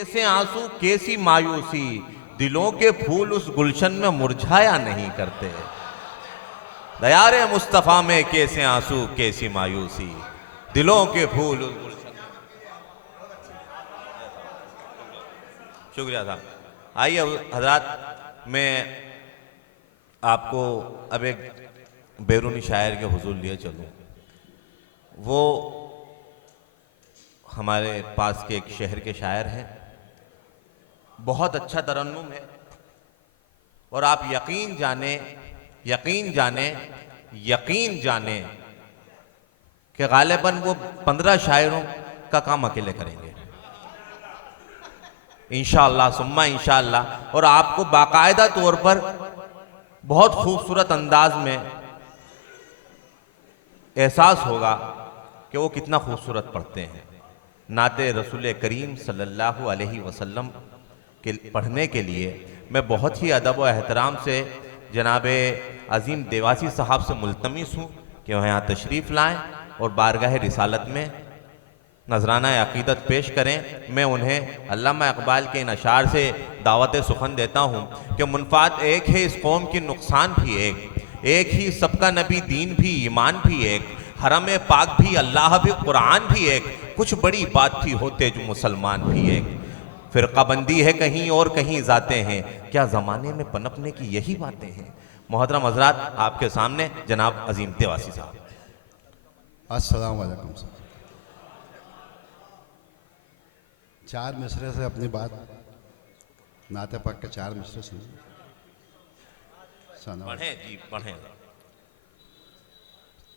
कैसे आंसू कैसी मायूसी, दिलों के फूल उस गुलशन में मुरझाया नहीं करते। दयारे मुस्तफा में कैसे आंसू कैसी मायूसी, दिलों के फूल उस गुलशन में। शुक्रिया साहब। आइए हजरात, मैं आपको अब एक बैरूनी शायर के हुजूर लिए चलूं। वो हमारे पास के एक शहर के शायर हैं, बहुत अच्छा तरन्नुम है, और आप यकीन जाने यकीन जाने यकीन जाने कि गालिबन वो 15 शायरों का काम अकेले करेंगे इंशाअल्लाह सुम्मा इंशाअल्लाह। और आपको बाकायदा तौर पर बहुत खूबसूरत अंदाज में एहसास होगा कि वो कितना खूबसूरत पढ़ते हैं। नाते रसूल करीम सल्लल्लाहु अलैहि वसल्लम के पढ़ने के लिए मैं बहुत ही अदब व एहतराम से जनाब अजीम देवासी साहब से मुल्तमिस हूँ कि वह यहाँ तशरीफ़ लाएँ और बारगाह रिसालत में नजराना अक़ीदत पेश करें। मैं उन्हें अल्लामा इकबाल के इन अशार से दावत सुखन देता हूँ कि मुनफ़ात एक है इस कौम की, नुकसान भी एक ही सबका नबी, दीन भी, ईमान भी एक, हरम पाक भी, अल्लाह भी, कुरान भी एक, कुछ बड़ी बात थी होते जो मुसलमान भी एक। फ़िरक़ाबंदी है कहीं और कहीं जाते हैं, क्या ज़माने में पनपने की यही बातें हैं। मोहतरम हज़रात, आपके सामने जनाब अजीम देवासी साहब। अस्सलाम वालेकुम। चार मिसरे से अपनी बात नाते पाक के 4 मिसरे सुनिए। पढ़ें जी पढ़ें।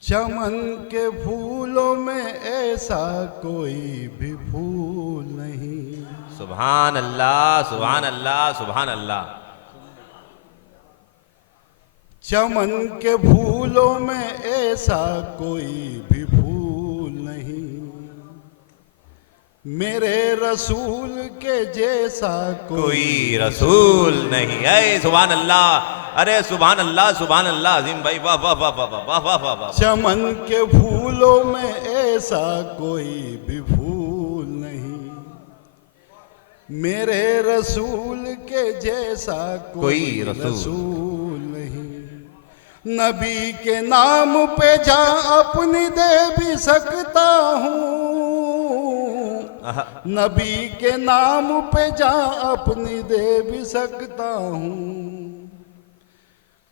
चमन के फूलों में ऐसा कोई भी फूल नहीं। सुभान अल्लाह सुभान अल्लाह सुभान अल्लाह। चमन के फूलों में ऐसा कोई भी फूल नहीं, मेरे रसूल के जैसा कोई रसूल नहीं। ऐ सुभान अल्लाह, अरे सुभान अल्लाह सुभान अल्लाह। अजीम भाई वाह वाह वाह वाह वाह वाह वाह वाह। चमन के फूलों में ऐसा कोई भी फूल नहीं, मेरे रसूल के जैसा कोई रसूल नहीं। नबी के नाम पे जान अपनी दे भी सकता हूँ, नबी के नाम पे जान अपनी दे भी सकता हूँ,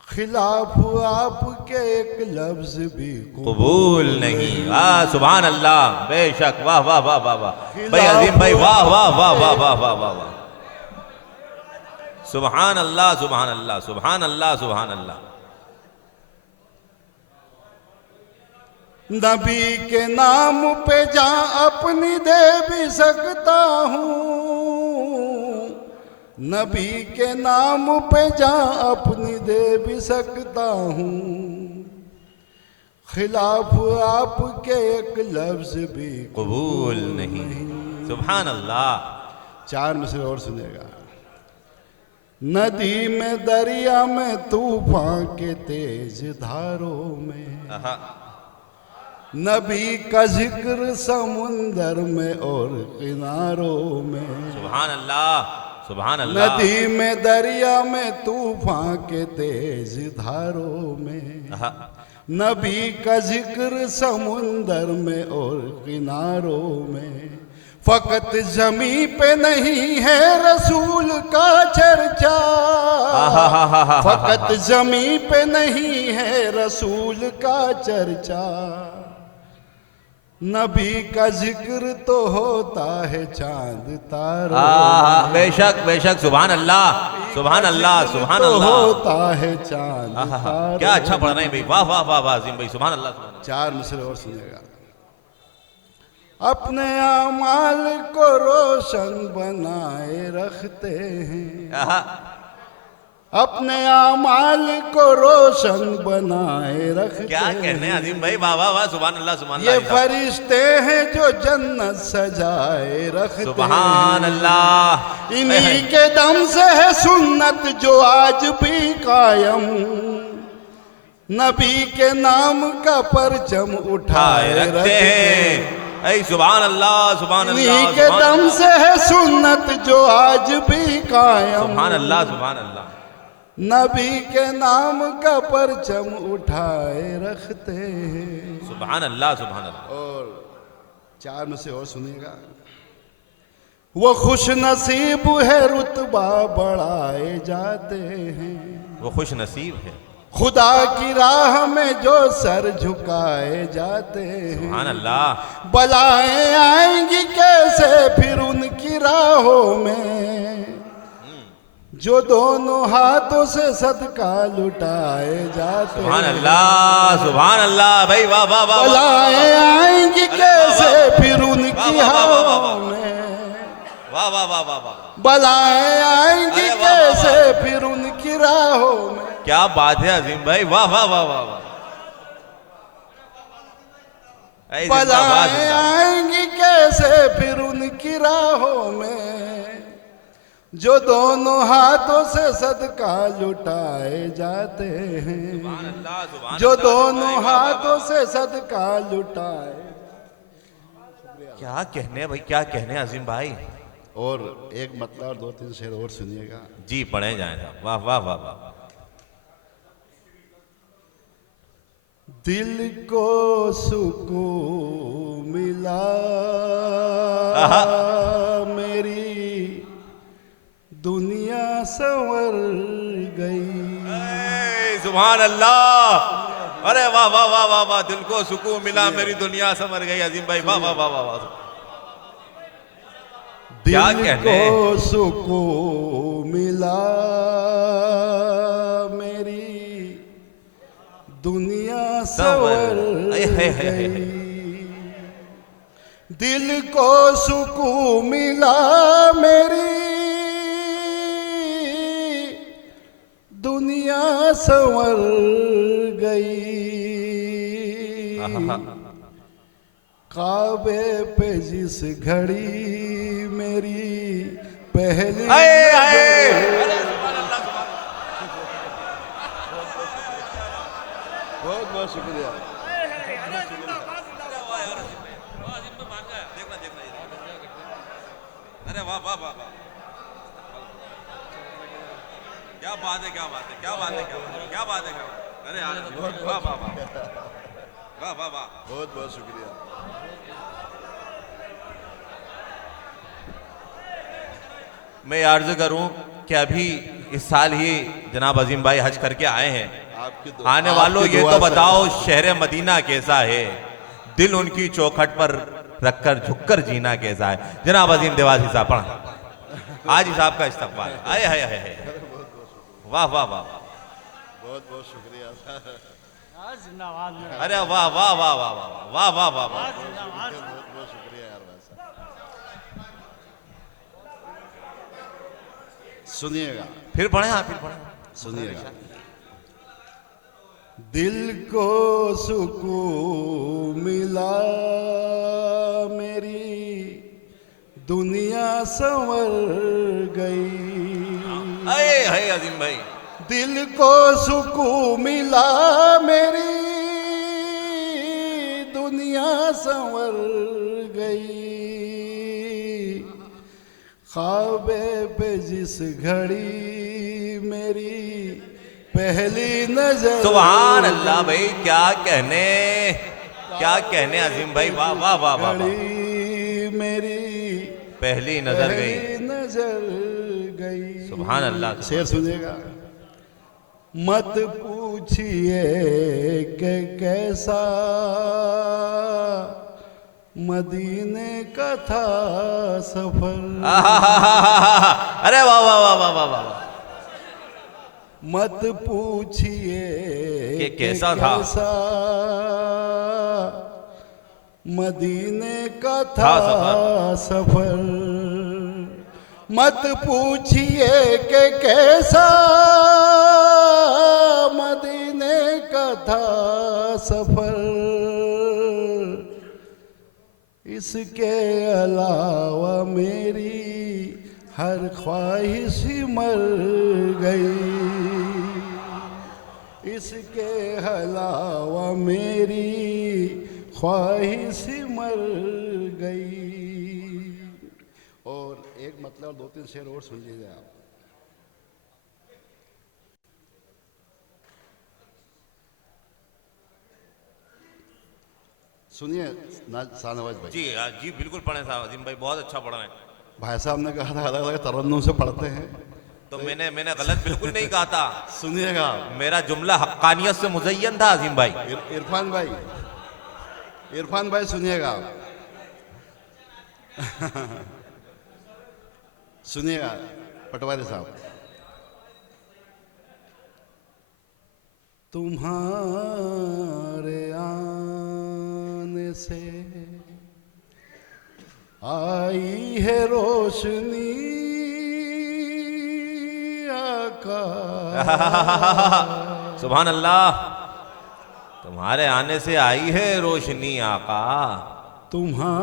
खिलाफ आपके एक लफ्ज भी कबूल नहीं। सुभान अल्लाह, बेशक वाह वाह वाह वाह वाह भाई अजीम भाई वाह वाह वाह वाह वाह वाह वाह वाह। सुभान अल्लाह सुभान अल्लाह सुभान अल्लाह सुभान अल्लाह। नबी के नाम पे जान अपनी दे भी सकता हूँ, नबी के नाम पे जान अपनी दे भी सकता हूँ, खिलाफ आपके एक लफ्ज भी कबूल नहीं। सुभान अल्लाह। 4 मिसरे और सुनेगा। नदी में, दरिया में, तूफान के तेज धारों में, नबी का जिक्र समुंदर में और किनारों में। सुभान अल्लाह सुभान अल्लाह। नदी में, दरिया में, तूफान के तेज धारों में, नबी का जिक्र समुंदर में और किनारों में। फकत जमी पे नहीं है रसूल का चर्चा, फकत जमी पे नहीं है रसूल का चर्चा, नबी का जिक्र तो होता है चांद तारों। बेशक बेशक। सुभान अल्लाह सुभान अल्लाह सुभान अल्लाह। होता है चांद तारों। क्या अच्छा पढ़ रहे हैं भाई, वाह वाह वाह वाह अजीम भाई, सुभान अल्लाह। 4 मिसरे और सुनेगा। अपने आमाल को रोशन बनाए रखते हैं, अपने आमाल को रोशन बनाए रखते। क्या कहने हैं अजीम भाई, वाह वाह वाह सुभान अल्लाह सुभान अल्लाह। ये फरिश्ते हैं जो जन्नत सजाए रखते। सुभान अल्लाह। इन्हीं के दम से है सुन्नत जो आज भी कायम, नबी के नाम का परचम उठाए रखते हैं। ऐ सुभान अल्लाह सुभान अल्लाह इन्हीं के दम से है सुन्नत जो आज भी कायम। सुभान अल्लाह सुभान अल्लाह। नबी के नाम का परचम उठाए रखते हैं। सुभान अल्लाह सुभान अल्लाह। और चार में से और सुनिएगा। वो खुश नसीब है रुतबा बढ़ाए जाते हैं। वो खुश नसीब है खुदा की राह में जो सर झुकाए जाते हैं। सुभान अल्लाह। बलाएं आएंगी कैसे फिर उनकी राहों में, जो दोनों हाथों से सदका लुटाए जाते हैं। सुभान अल्लाह सुभान अल्लाह। भाई वाह वाह वाह। बलाएं आएंगी कैसे फिर उनकी राहों में, वाह वाह वाह वाह वाह। बलाएं आएंगी कैसे फिर उनकी राहों में। क्या बात है अजीम भाई, वाह वाह वाह वाह वाह। बलाएं आएंगी कैसे फिर उनकी राहों में, जो दोनों हाथों से सदका लुटाए जाते हैं। जो दोनों हाथों से सदका लुटाए। क्या कहने भाई, क्या कहने अजीम भाई। और एक मतलब दो तीन शेर और सुनिएगा। जी पढ़े जाए साहब। वाह वाह वाह वाह। दिल को सुकून मिला मेरी दुनिया संवर गई। सुभान अल्लाह। अरे वाह वाह वाह वाह वाह। दिल को सुकून मिला मेरी दुनिया संवर गई। अजीम भाई वाह वाह वाह वाह वाह। क्या दिल कहने। को सुकून मिला मेरी दुनिया संवर गई। दिल को सुकून मिला मेरी दुनिया संवर गई। काबे पे जिस घड़ी मेरी पहली बहुत बहुत शुक्रिया। अरे वाह वाह वाह। क्या बात है क्या बात है क्या बात है क्या बात है क्या बात है क्या बात है। अरे वाह वाह वाह वाह वाह वाह। बहुत बहुत शुक्रिया। मैं अर्ज करूं कि अभी इस साल ही जनाब अजीम भाई हज करके आए हैं। आने वालों ये तो बताओ शहर मदीना कैसा है, दिल उनकी चौखट पर रखकर झुककर जीना कैसा है। जनाब अजीम देवासी साहब पढ़ा। आज हिसाब का इस्तकबाल। आए हाय हाय। वाह वाह वाह। बहुत बहुत शुक्रिया। अरे वाह वाह वाह वाह वाह वाह वाह वाह वाह। बहुत बहुत शुक्रिया यार भाई साहब। सुनिएगा फिर पढ़े। हाँ फिर पढ़े सुनिएगा। दिल को सुकून मिला मेरी दुनिया संवर गई। अरे है अजीम भाई। दिल को सुकून मिला मेरी दुनिया संवर गई। ख्वाबे पे जिस घड़ी मेरी पहली नजर। सुभान अल्लाह भाई। क्या कहने अजीम भाई। वाह वाह वाह वाह। मेरी पहली नजर गई। सुभान अल्लाह। शेर सुनिएगा। मत पूछिए कि कैसा मदीने का था सफर। अरे वाह वाह वाह वाह वाह वाह। मत पूछिए कि कैसा था मदीने का था सफर। मत पूछिए कि कैसा मदीने का था सफर। इसके अलावा मेरी हर ख्वाहिश मर गई। इसके अलावा मेरी ख्वाहिश मर गई। और एक मतलब 2-3 शेर और सुन लीजिए आप। सुनिए शाहनवाज भाई। जी जी बिल्कुल पढ़े साहब, अजीम भाई बहुत अच्छा पढ़ा है। भाई साहब ने कहा था अलग अलग तरन्नुम से पढ़ते हैं, तो मैंने गलत बिल्कुल नहीं कहा था। सुनिएगा। मेरा जुमला हक्कानियत से मुज़य्यन था अजीम भाई। इरफान भाई सुनिएगा। सुनिएगा पटवारी साहब। तुम्हारे आने से आई है रोशनी आका। सुभान अल्लाह। तुम्हारे आने से आई है रोशनी आका। तुम्हारे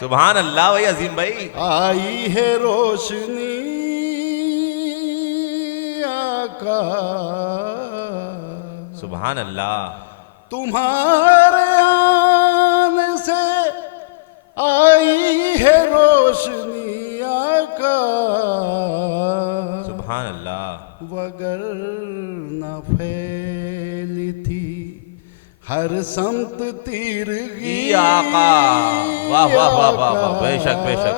सुभान अल्लाह भाई, अजीम भाई। आई है रोशनी आका। सुभान अल्लाह। तुम्हारे आने से आई है रोशनी आका। सुभान अल्लाह। वगर न फैली थी हर समत तीरगी आका। वाह वाह वाह वाह वाह, बेशक बेशक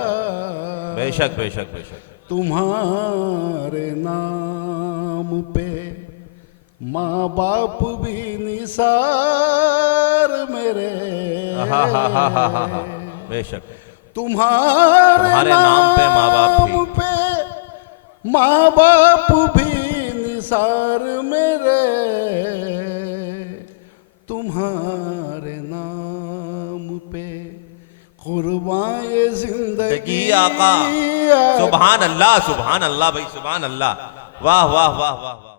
बेशक बेशक बेशक। तुम्हारे नाम पे माँ बाप भी निसार मेरे। बेशक। तुम्हारे नाम पे माँ बाप भी निसार मेरे। तुम्हारे नाम पे कुर्बाए जिंदगी आका। सुभान अल्लाह, सुभान अल्लाह भाई, सुभान अल्लाह। वाह वाह वाह वाह वाह।